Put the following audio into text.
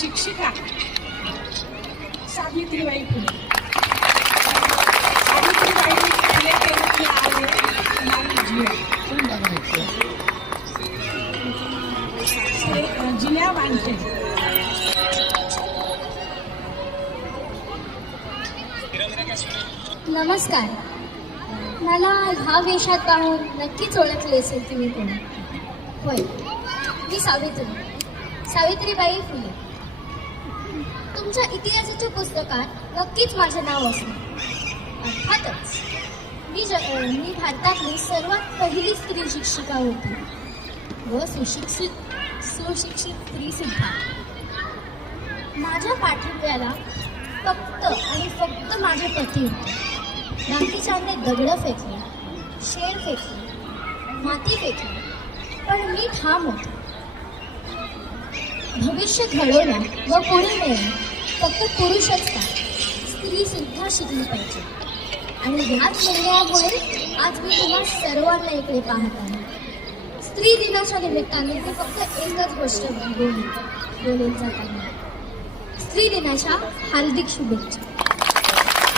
शिक्षिका सावित्रीबाई फुले. सावित्रीबाई फुले केली आहे जिया बांधते. नमस्कार. मला ह्या वेशात पाहून नक्कीच ओळखले असेल तुम्ही कोणी. होय, मी सावित्रीबाई फुले. तुमच्या इतिहासाच्या पुस्तकात नक्कीच माझे नाव असणार. अर्थातच मी भारतातली सर्वात पहिली स्त्री शिक्षिका होती व सुशिक्षित स्त्री सुद्धा. माझ्या पाठिंब्याला फक्त आणि फक्त माझे पती होते. बाकीच्यांनी दगडं फेकली, शेण फेकली, माती फेकली, पण मी ठाम होते. भविष्य घडवलं व पुढे नेलं फक्त पुरुषच का, स्त्री सुद्धा शिकली पाहिजे. आणि याच निर्णयामुळे आज मी तुम्हा सर्वांना इकडे पाहत आहे. स्त्री दिनाच्या निमित्ताने मी फक्त एकच गोष्ट बोलेल जाताना. स्त्री दिनाच्या हार्दिक शुभेच्छा.